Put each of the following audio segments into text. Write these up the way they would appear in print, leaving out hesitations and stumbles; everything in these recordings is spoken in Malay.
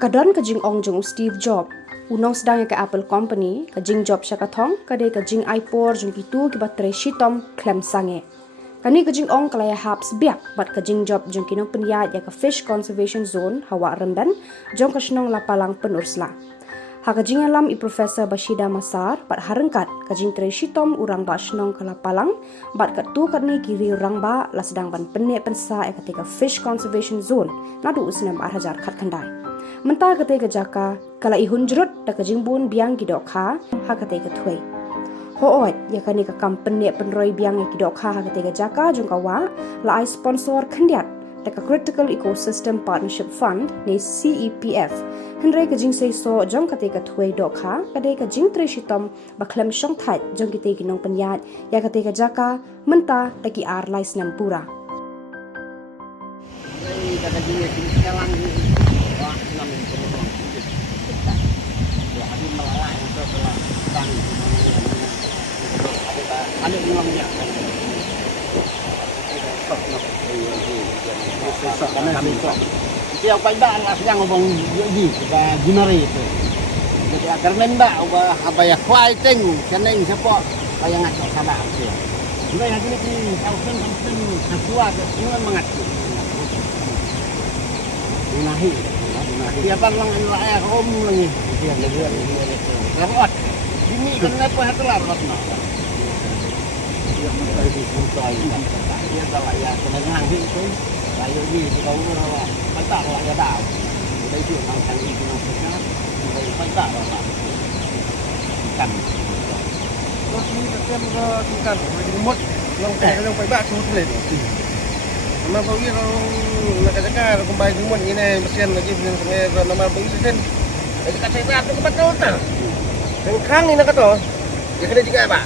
Kadon kajing ong jung Steve Jobs. Unong sedang ke Apple Company, kajing job syakathong, kade kajing iPor jung itu ki baterai shitom klem sange. Kani kajing ong kalaya haps biak, bat kajing job jung kinong penyat ya ke Fish Conservation Zone, hawa rendan, jong kasenong lapalang penursla. Ha kajing alam i Profesor Bashida Masar, bat harengkat kajing tray shitom urang ba senong ke lapalang, bat kat tu kat ni kiri urang ba la sedang ban penek pensa ya ketika Fish Conservation Zone, nadu usnam arhajar kat kandai. Mentah ketika jaka, kala ihun jerut da kajing bun biang gidok ha ketika tuai. Hoot, ya kani ka kampanye penroi biang ya gidok ha ketika jaka jungka wa, la ai sponsor kendiat, da ka Critical Ecosystem Partnership Fund, ni CEPF, henry kajing seiso jong ketika tuai dok ha, kadai kajing treshitom baklem syong thait jong ketika ginong penyat, ya ketika jaka, mentah taki ar lais nampura. Dia paidaan lah sedang ngomong di kita ginari itu. Jadi agar nenda apa ya fighting keneng siapa yang ngacok sabar tu. Juga yang ini kausen sesuatu semua mengacu. Menahi. Siapa lang ang laaya om lagi. Dia. Dapat. Ini kenapa hatulah ratna. Dia mesti disuntai. Dia salah ya kenang itu. Layu ni kau ora. Pantak lah ya dah. Đây chuyện thằng thằng gì nó phải nhá. Đây pantak lah. Kan. Terus ini kan tingkat remote long long phải bạc xuống lên. Mà bao nhiêu là cái cái combine remote ini mesin lagi punya sampai nama bagi sen. Jadi kat saya tu kebat kau tak. Yang khang ni nak kata. Dia kena juga pak.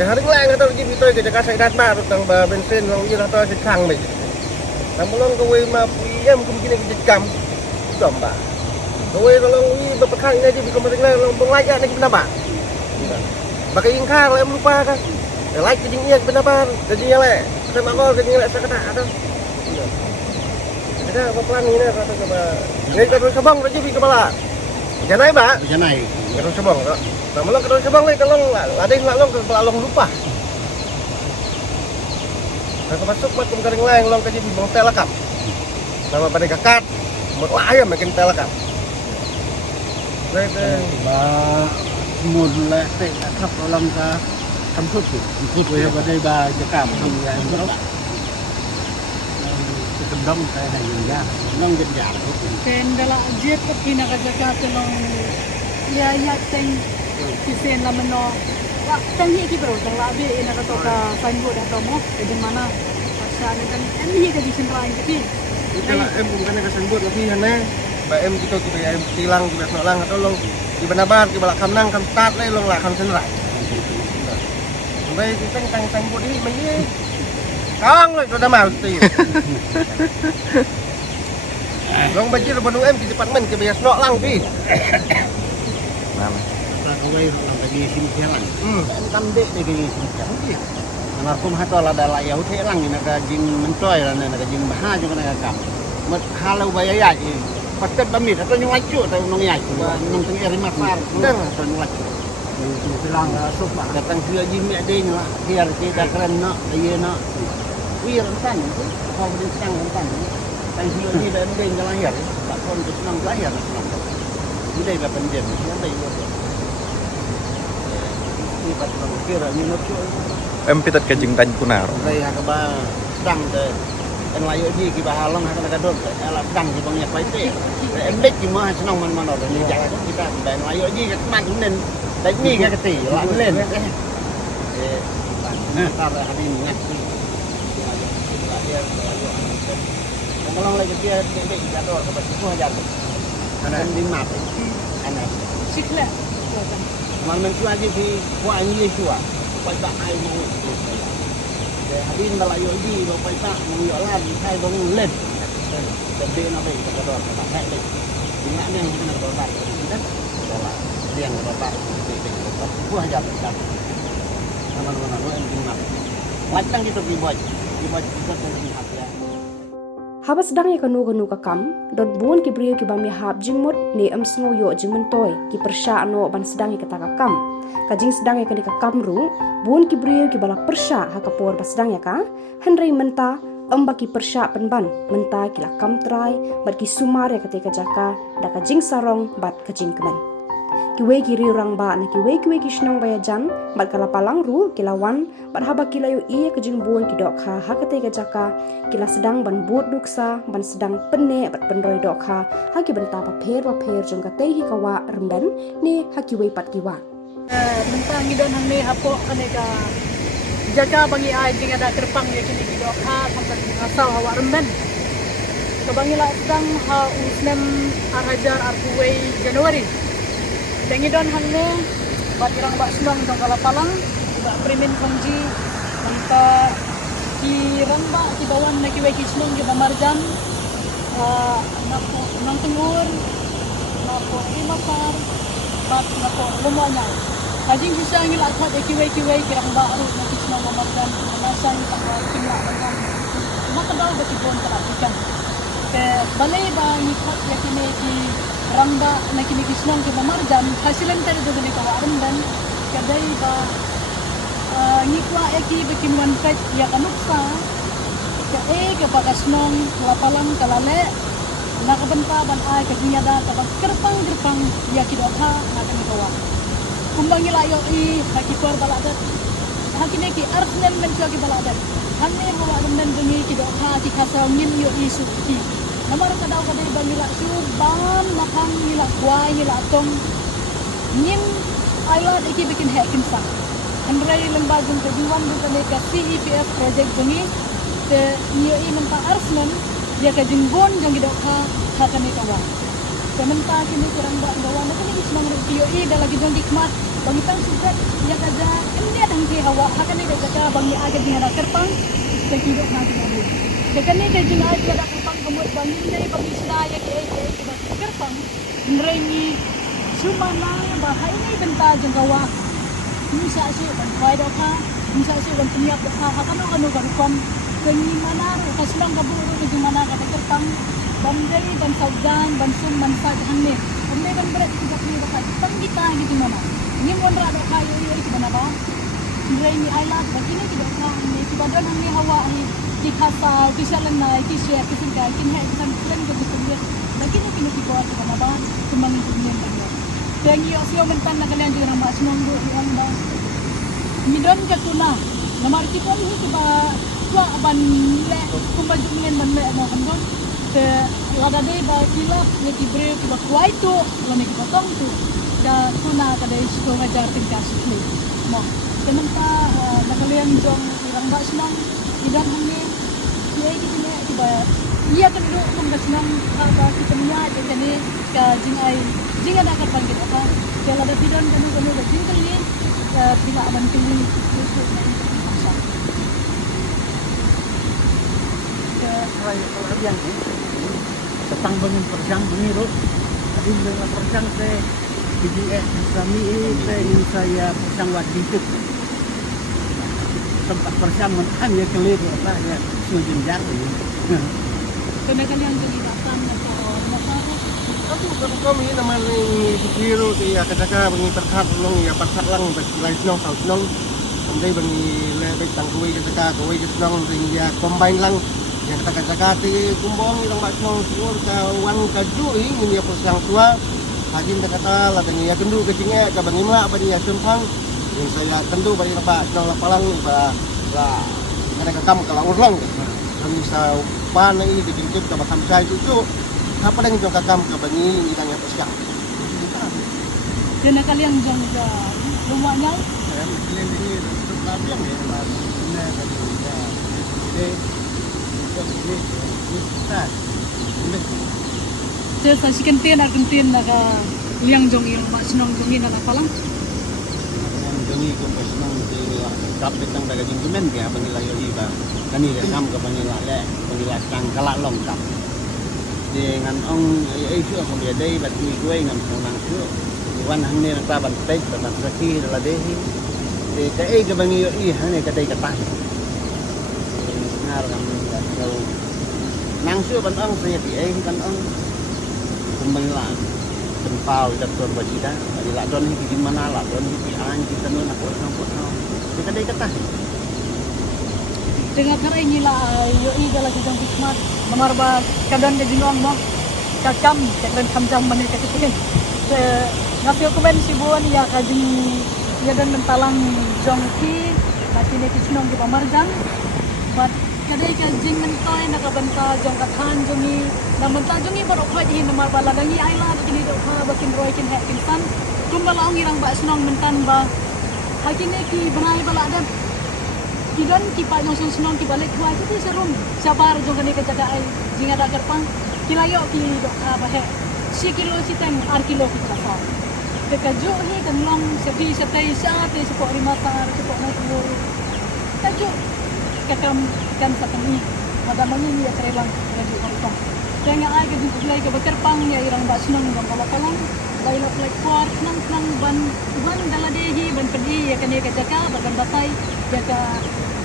Hari lain kata lagi kita ke jaga saya datang tentang bensin long ini kata saya khang ni. Namun kowe ma PM mungkin kita jam domba. Kowe tolong ni berpekang ini aja bisa mereka long layak ni kenapa? Pakai ingkar lah lupa kan. Like kejingnya kenapa? Kejingnya le. Saya mau kejingnya le saya kata ada. Ada apa pelan ini kata coba. Ini kata sabang aja di kepala. Janai ba? Janai. Kata sabang tak. Namun kata sabang le kalau ada yang long kepala long lupa. Kalau masuk macam kering lain long kaji di bawah telakap. Nama pada kakat. Merlayam makin telakap. Baik. Ba mulai teh khắp lòng ta thăm phút về vào đây bàจะcảm thông là em đó cái tầm đông cái này nhìn ra nông dân giả Sen dala jet ko pinakajaga tulong ya teng kisen laman no wa teng hi ki bro tong labi ina ka to ka signboard ato mo di mana pasal kan hi ka di senrain ki Itulah em bukan ke sambut tapi hana ba em kita em tilang kita solang atau long di benabar di balak kamnang kam tat le long la kam senrai. Sampai kita tang sambut ini begini. Kang le sudah mau ti. Long bajir bandung em di departemen ke bias nok lang pi. Nama kawai orang bagi sini jalan kan dek bagi sini jalan narkom hatol ada layau te lang ni nak jing mentoy lah nak jing bahah juga nak kam mat halau bayaya je patet bamit atau nyung acu atau nong yai nong teng eri masar dan atau nyung acu bilang sup datang dia jing mi ade nya biar kita keren nak dia nak wir kan kau beri sang kan tang dia ni dan deng jalan ya tak kon senang lahir ini dah penjen ini dah ini patut kira ni nak Em pitat kajing tan kunar. Đây ha ba đăng để anh lại ở gì cái bà Hà Long hay là cái đốt là đăng thì bằng nhạc phải thế em biết gì mà xong mình nó như vậy kita để lại ở gì cái bạn cũng nên đánh gì cái tỷ lại lên ta là đi nhạc kalau lagi dia dia jatuh ke bawah semua jatuh ada di map ana sikla man men cua aja di kuah ini cua quay bạn ai mau để Habin là lại đi rồi quay bạn mau nhỏ lan hay bóng lên để đi nó về cái đó là bạn hãy đi những ngã ngang cái này bạn đất đó là tiền của bạn để nó cua hạt cả nó em đi mặt lạnh đang đi tập đi bơi rất là đi hạt Habas dang ya kanu ka kam, dot buon ki brio ki bami hab jingmut ne sngo yo jingmun toy ki persya ano ban sedang ya kata ka kam. Kajing sedang ya ka kam ru, buon ki brio ki bala persya ha kapor bas sedang ya ka, henrei menta baki persya penban, menta ki la kam trai, bat ki sumar ya ketika jaka, da kajing sarong bat kajing kemen. Kiwe ki riurang ba na kiwe ki shnong baya jan, bat kala palang ru kilawan, bat haba kilayo iya kajing buon ki dok ha ketika jaka, kila sedang ban but duksa, ban sedang pene bat penroi dok ha ki benta paper jong katehi kawa remben ni ha kiwe pat kiwa. Mentang idon hang ni hapo kaneka jaka bangi ai jing ada terpang ya kini kidok ha sampai asal hawa remben. Kebangi la sedang ha usnem arajar arkuwei Januari. Dengidon hang ni bat irang bak semang dong kala palang ba primin kongji tanpa kirang ba ki bawan na kiwe kismong ki bamarjan nako nang tengur nako imapar bat nako lumanya kajing bisa ngila khat kiwe kirang ba aru na kismong bamarjan nasan tak kinla dengan maka daw ba ki bon kala ikan ke balai ba ni khat yakini ki ramba na kini kismong ki bamarjan hasilan tadi do ni kawaran dan kadai ba ngikwa eki bikin wanfet ya kanuksa ke bagasnong lapalang kalale nakabenta ban ay kajinyada tabang kerpang ya kidokha nakan kawa kumbangi layo I hakipor baladat hakine ki arsenal men ki baladat hanne hawa men bungi kidokha ki kasau ngin yo I suki namar kadaw kadai bangila suban makang nila kwai nila tong ngin ayat iki bikin hekin sa Andrai lembaga kejuan bukan ke CEPF project bungi te nioi menta arsmen dia ke jenggon jang gidokha hakan ni kawan sementa kini kurang ba gawan kini ismang nioi dah lagi jang dikmat bagi tang sukat ya kaja ini ada hangki hawa hakan ni kaja bagi aga di ada terpang te kidok na dinabu dekan ni jeng ada terpang kemut bangin dari bagi sedaya ke terpang andrai ni sumana bahai ni benta jang gawa bisa sih ban fai dok ha bisa sih ban penyiap dok ha kanu kan kom kenyi mana kaslang kaburu ke mana kata terpang ban dari ban saudan ban sum ban sa hanne kami ban berat kita pilih dok ha tang kita gitu mana ni mon ra dok ha yo itu mana ba ndrai ni ailat begini tidak ha ni tibadan hanne hawa ni di khasa di salan nai di share kisin ka kin hai kan plan ke betul begini kini dibuat mana ba kembang dunia Tengi osio mentan na kalian juga nama semong do yang ba. Midon jatuna. Namar ti pon hu ba tua ban le kumbaju menen ban le no kan don. Ke lada dei ba kilap ne ki bre ki ba kwai tu lane ki potong tu. Da tuna ka dei sto ngajar tingkas ni. Mo. Kementa na kalian jong irang ba semong midon hangi. Ye ki ne ki ba iya kan do kum ba semong ba ki tenya jadi ka jingai jing ada kat panggil apa kalau ada pidon kanu da jing kali bila aban kali itu masa ke Kalau yang ni tentang bangun persang bunyi tu, tadi dengan persang saya PGS Islami ini saya persang wadi itu tempat persang menang ya kelir apa ya sujud jari. kenakan yang kelihatan atau apa Aku kami nama ni biru tu ya kadang bagi terkat long ya pasat lang bagi senong tau senong andai bagi le tang kuwi kadang kuwi senong ring ya combine lang ya kadang ti kumbong irang bak senong suur ka wan ka ju ini ya persang tua hajin kata la dengan ya kendu kecingnya ka bagi mak bagi ya sempang yang saya kendu bagi bak senong lapalang ba kadang kam kalau urang kami sa pan ini dijemput ka bakam cai tu apa dengan jong kakam ke bani idang yang persiap. dan kalian jong ga rumahnya Saya mungkin ini untuk labiang ya, ini kan ya. Jadi ini saya saksikan tian naga liang jong irang ba senong jong ina la palang Yang joni ko personal di kapit ng daging kumen kaya panila yo iba kanila kam ka panila le panila sang kalalong kap. Dengan ong isu ako dia day bat ni gue ngam nang su wan hang ni ta ban tek ban saki la dehi de ka e ka bangi yo I hang ne ka dai ka pa ngar kam so nang sio ban ong saya ti ai ban ong kumelan tempau dak tuan basida bagi la don di mana la don di an di tanu nak ko kita dai kata Dengan cara ini lah, yoi dalam bidang hikmat, nomor ba kadang dia jinong mo, kakam, kakam kamjam mana kakitkin. Ngasih komen si buan ya kajing ya dan mentalang jongki, laki ni kisnong di pamargang, but kadai kajing mentoy nakabanta jongkatan jongi, namun tak jongi baru kuat ini nomor ba ladangi aila begini doa bakin roy kin hek kinsan, kumbala ong irang ba senong mentan ba, hakini ki benai bala ada. Kidan kipa nyong senong ki balik kuai tu serum sabar jong kani kejaga ai jing ada gerpang kilayo ki bahe si kilo si teng ar kilo ki kafa te kaju hi kan long sepi setai sa te sepok lima tar sepok na telur kaju kakam kan sakami ada mangi ya trelang kaju kantong tengah ai ke jing ke berkerpang ya irang ba senong jong kala kalang baila plek kuar nang ban daladehi ban pedi ya kani kejaga bagan batai jaga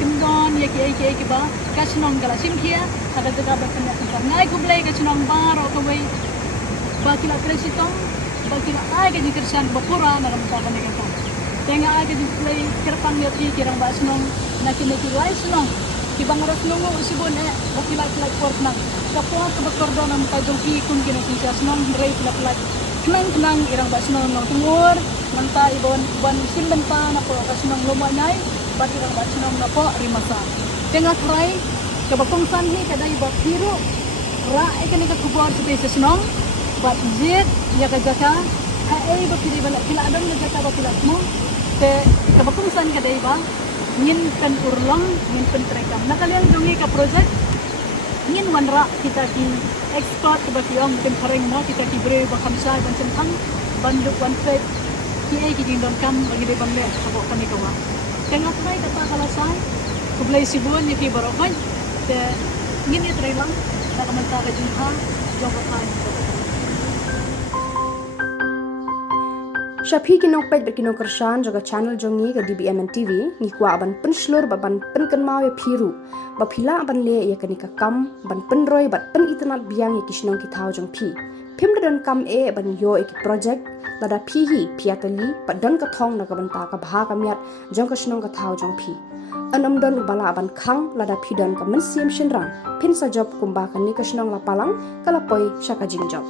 kendon ya ki ba kasnong gala simkia ada jaga berkan ya kan ngai ku blai kasnong baro ko wei bakila kresitong bakila ai ke dikersan bapura na ram ta kan kan tenga ai ke blai kerpang ya ti kirang ba snong na kini ki lai snong ki bangaras nungo usibon bakila plak port nang kapo ka bakordon am tajong ki kun kini sinja snong rei plak kenang irang ba snong nong tumur manta ibon ban simbenta na po kasnong lumanay bagi orang baca nama napa rimasa. Tengah kerai kebakong sanhi kadai bak biru. Rai kan ikat kubur seperti senong. Bat jid ya kajaka. Hai bak kiri balik kila adam kajaka bak kila semua. Te kebakong san kadai bak ngin pen urlang ngin pen terekam. Nak kalian jongi ke projek ngin wanra kita ki export ke baki om tem kareng mo kita ki bre bakam sai ban centang banduk wan fet ki ai ki dindon kam bagi de bamle sabok kami kawa. Tengah try kata kalasay, kublay sibuan ni Fibar Okoy, te ngini try lang, nakamanta ka dyan ha, jong kakaan. Syaphi kinong pet berkinong kershan jaga channel jongi ke DBMN TV ni kwa aban penslur baban penkenmau ya phiru bapila aban le ya kanika kam ban penroy bat pen itnat biang ya kisnong kitau jong phi phim dan kam ban yo ek project lada phi hi piatali padan ka thong na ka banta ka bha ka miat jong ka snong ka thau jong phi anam don bala aban khang lada phi dan ka men siam shinrang phin sa job kumba ka ni ka snong la palang kala poi shaka jing job